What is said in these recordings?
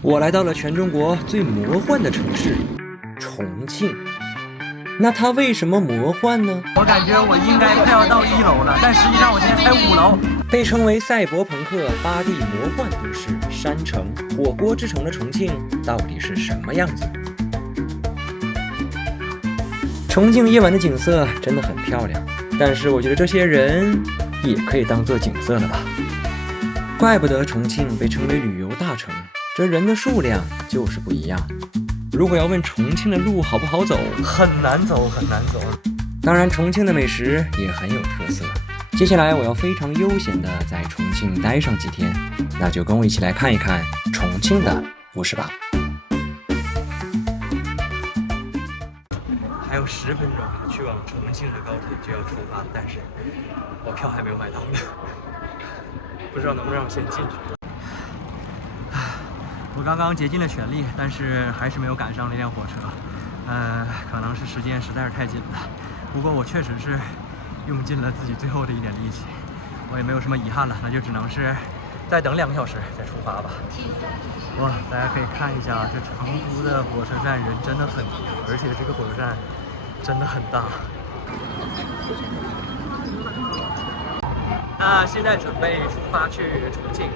我来到了全中国最魔幻的城市——重庆。那它为什么魔幻呢？我感觉我应该快要到1楼了，但实际上我现在才5楼。被称为赛博朋克8D 魔幻都市、山城、火锅之城的重庆，到底是什么样子？重庆夜晚的景色真的很漂亮，但是我觉得这些人也可以当做景色了吧？怪不得重庆被称为旅游大城，这人的数量就是不一样。如果要问重庆的路好不好走，很难走，很难走。当然，重庆的美食也很有特色。接下来我要非常悠闲的在重庆待上几天，那就跟我一起来看一看重庆的故事吧。还有10分钟去往重庆的高铁就要出发，但是我票还没有买到呢，不知道能不能让我先进去。我刚刚竭尽了全力，但是还是没有赶上那辆火车。可能是时间实在是太紧了。不过我确实是用尽了自己最后的一点力气，我也没有什么遗憾了，那就只能是再等2个小时再出发吧。哇，大家可以看一下，这成都的火车站人真的很多，而且这个火车站真的很大。那现在准备出发去重庆。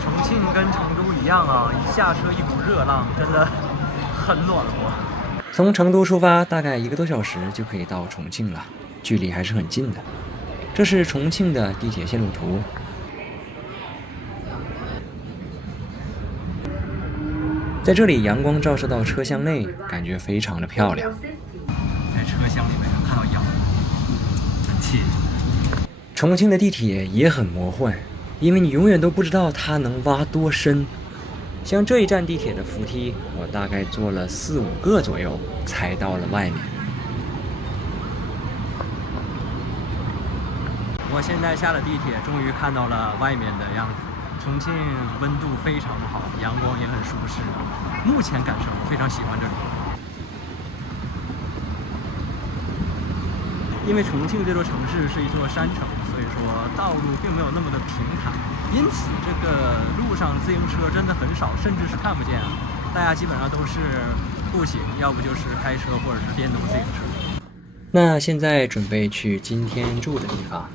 重庆跟成都一样啊，一下车一股热浪，真的很暖和。从成都出发，大概1个多小时就可以到重庆了，距离还是很近的。这是重庆的地铁线路图。在这里，阳光照射到车厢内，感觉非常的漂亮。在车厢里面看到阳光，真惬意。重庆的地铁也很魔幻，因为你永远都不知道它能挖多深。像这一站地铁的扶梯，我大概坐了4、5个左右，才到了外面。我现在下了地铁，终于看到了外面的样子。重庆温度非常的好，阳光也很舒适。目前感受我非常喜欢这里。因为重庆这座城市是一座山城，所以说道路并没有那么的平坦，因此这个路上自行车真的很少，甚至是看不见啊。大家基本上都是步行，要不就是开车或者是电动自行车。那现在准备去今天住的地方。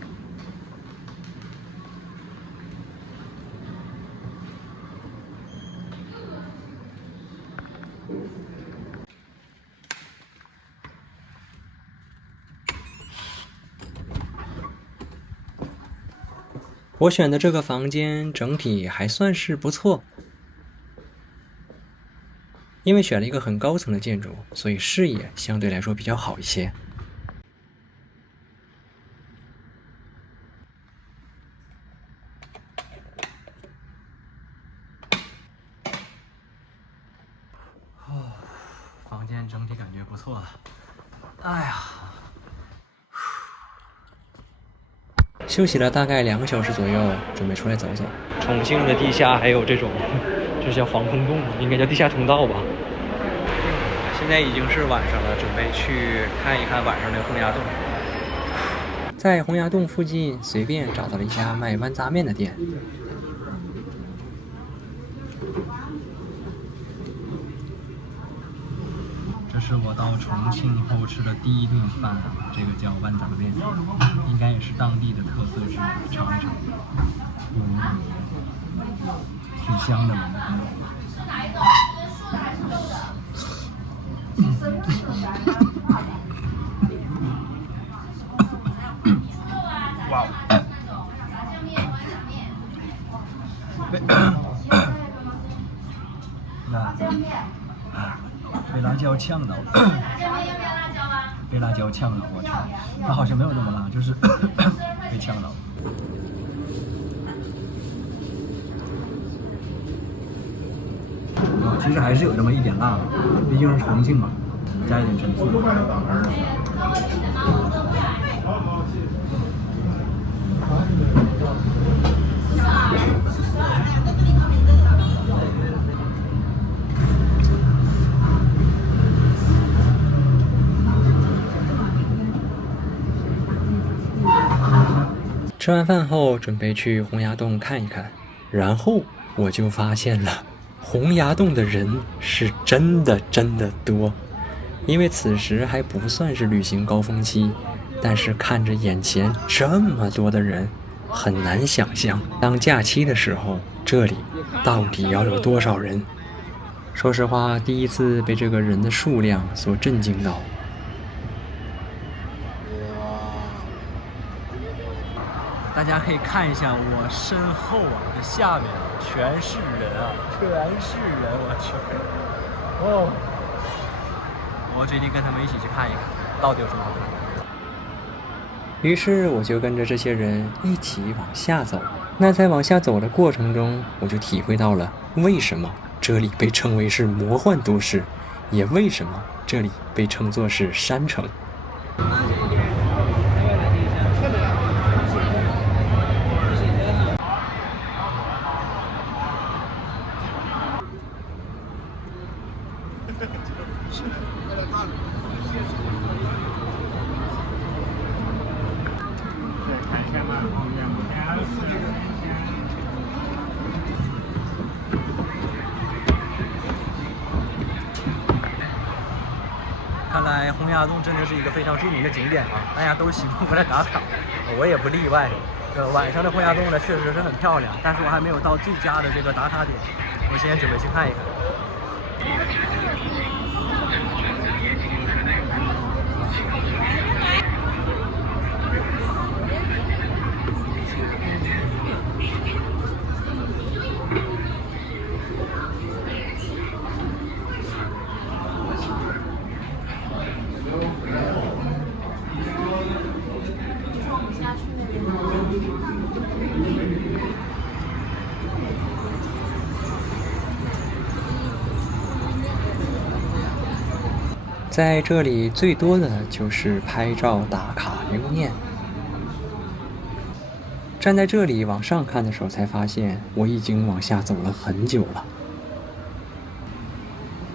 我选的这个房间整体还算是不错，因为选了一个很高层的建筑，所以视野相对来说比较好一些。房间整体感觉不错了。哎呀，休息了大概2个小时左右，准备出来走走。重庆的地下还有这种，这叫防空洞，应该叫地下通道吧。现在已经是晚上了，准备去看一看晚上的洪崖洞。在洪崖洞附近随便找到了一家卖豌杂面的店。这是我到重庆后吃的第1顿饭，这个叫豌杂面，应该也是当地的特色之一，尝一尝。挺香的。哇！被辣椒呛到，被辣椒呛到，我去，它好像没有那么辣，就是被呛到。哇，其实还是有这么一点辣的，毕竟是重庆嘛，加一点陈醋。吃完饭后，准备去洪崖洞看一看，然后我就发现了，洪崖洞的人是真的多。因为此时还不算是旅行高峰期，但是看着眼前这么多的人，很难想象当假期的时候，这里到底要有多少人。说实话，第一次被这个人的数量所震惊到。大家可以看一下我身后啊，这下面全是人啊，全是人，我去！哦，我决定跟他们一起去看一看，到底有什么好看的。于是我就跟着这些人一起往下走。那在往下走的过程中，我就体会到了为什么这里被称为是魔幻都市，也为什么这里被称作是山城。看来洪崖洞真的是一个非常著名的景点啊，大家都习惯过来打卡，我也不例外。晚上的洪崖洞呢确实是很漂亮，但是我还没有到最佳的这个打卡点，我现在准备去看一看。在这里最多的就是拍照打卡留念。站在这里往上看的时候，才发现我已经往下走了很久了。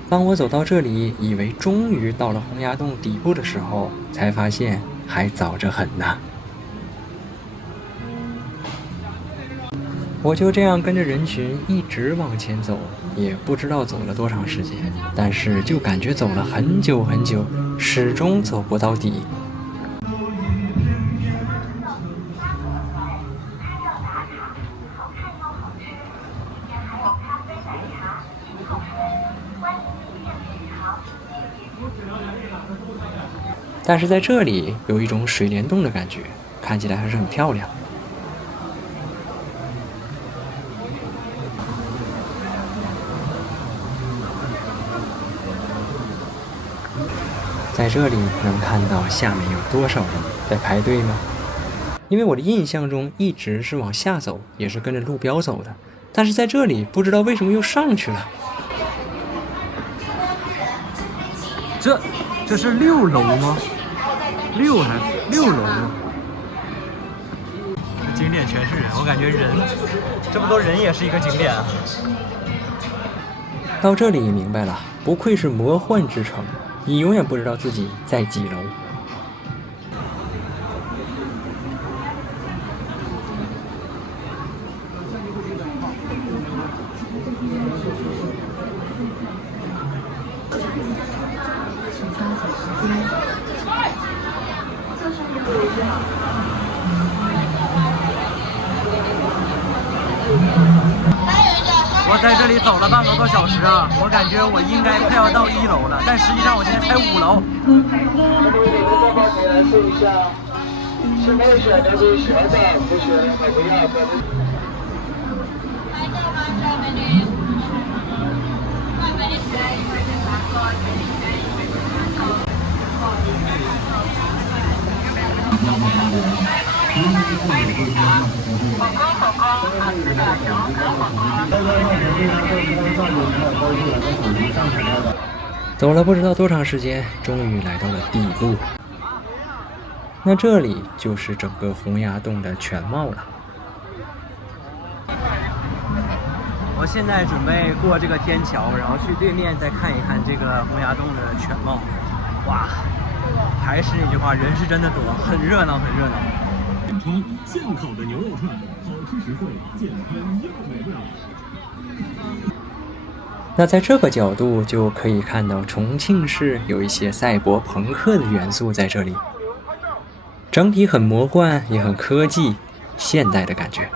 当我走到这里，以为终于到了洪崖洞底部的时候，才发现还早着很呢。我就这样跟着人群一直往前走，也不知道走了多长时间，但是就感觉走了很久很久，始终走不到底。但是在这里有一种水帘洞的感觉，看起来还是很漂亮。在这里能看到下面有多少人在排队吗？因为我的印象中一直是往下走，也是跟着路标走的，但是在这里不知道为什么又上去了。这是6楼吗？6还是6楼吗？景点全是人，我感觉人这么多人也是一个景点啊。到这里明白了，不愧是魔幻之城，你永远不知道自己在几楼。我在这里走了半个多小时啊，我感觉我应该快要到1楼了，但实际上我现在才5楼。是没有选的就选的，不选的可不要。走了不知道多长时间，终于来到了底部。那这里就是整个洪崖洞的全貌了。我现在准备过这个天桥，然后去对面再看一看这个洪崖洞的全貌。哇，还是那句话，人是真的多，很热闹，很热闹。现烤的牛肉串，好吃实惠，健康又美味。那在这个角度就可以看到重庆市有一些赛博朋克的元素在这里，整体很魔幻，也很科技、现代的感觉。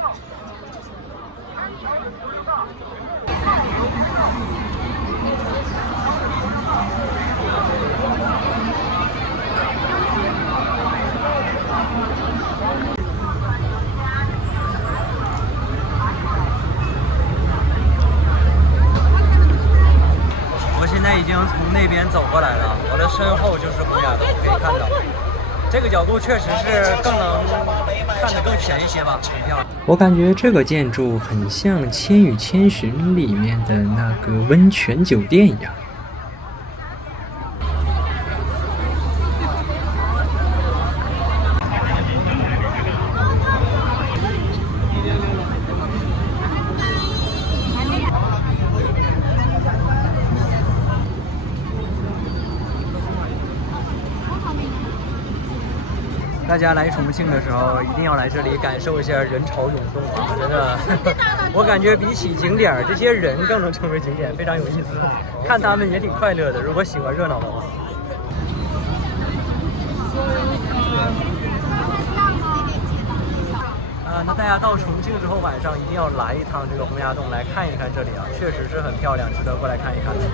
已经从那边走过来了，我的身后就是洪崖洞，可以看到，这个角度确实是更能看得更全一些吧，很漂亮。我感觉这个建筑很像《千与千寻》里面的那个温泉酒店一样。大家来重庆的时候，一定要来这里感受一下人潮涌动啊！真的，我感觉比起景点，这些人更能成为景点，非常有意思。看他们也挺快乐的，如果喜欢热闹的话。那大家到重庆之后，晚上一定要来一趟这个洪崖洞，来看一看这里啊，确实是很漂亮，值得过来看一看的。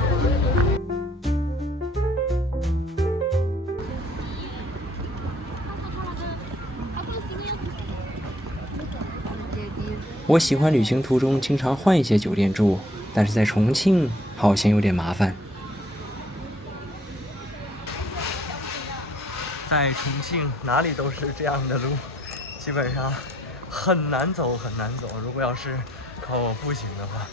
我喜欢旅行途中经常换一些酒店住，但是在重庆好像有点麻烦。在重庆哪里都是这样的路，基本上很难走，很难走。如果要是靠我步行的话，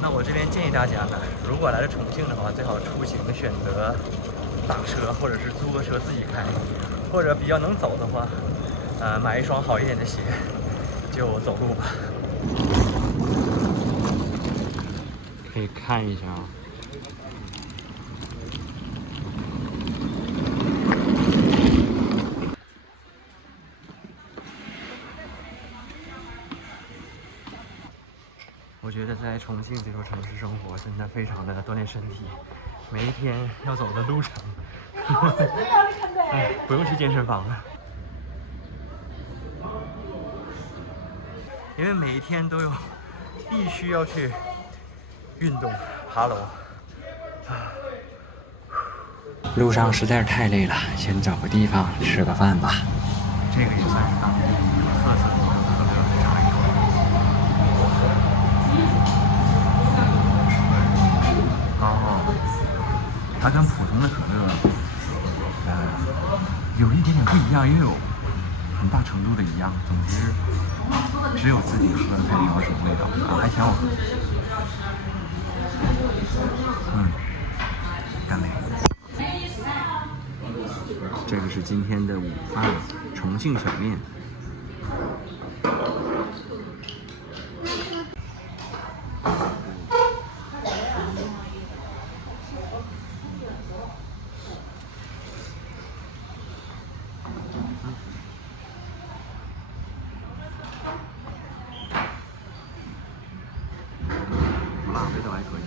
那我这边建议大家呢，如果来了重庆的话，最好出行选择打车或者是租个车自己开，或者比较能走的话，买一双好一点的鞋，就走路吧。可以看一下啊。我觉得在重庆这座城市生活真的非常的锻炼身体，每一天要走的路程，不用去健身房了，因为每一天都有必须要去运动、爬楼。路上实在是太累了，先找个地方吃个饭吧。这个也算是当地有特色的可乐的这样一种。哦，它跟普通的可乐，有一点点不一样，也有很大程度的一样。总之，只有自己喝才能有这种味道，还挺好喝。干杯！这个是今天的午饭，重庆小面。不辣，味道还可以。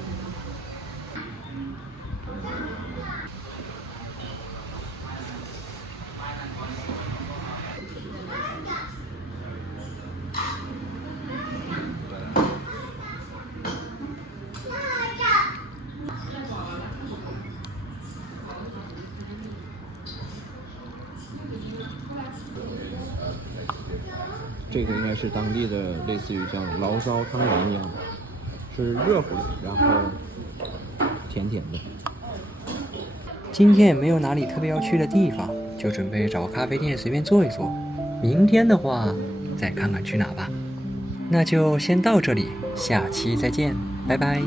这个应该是当地的类似于像醪糟汤圆一样的，是热乎的，然后甜甜的。今天也没有哪里特别要去的地方，就准备找个咖啡店随便坐一坐。明天的话，再看看去哪吧。那就先到这里，下期再见，拜拜。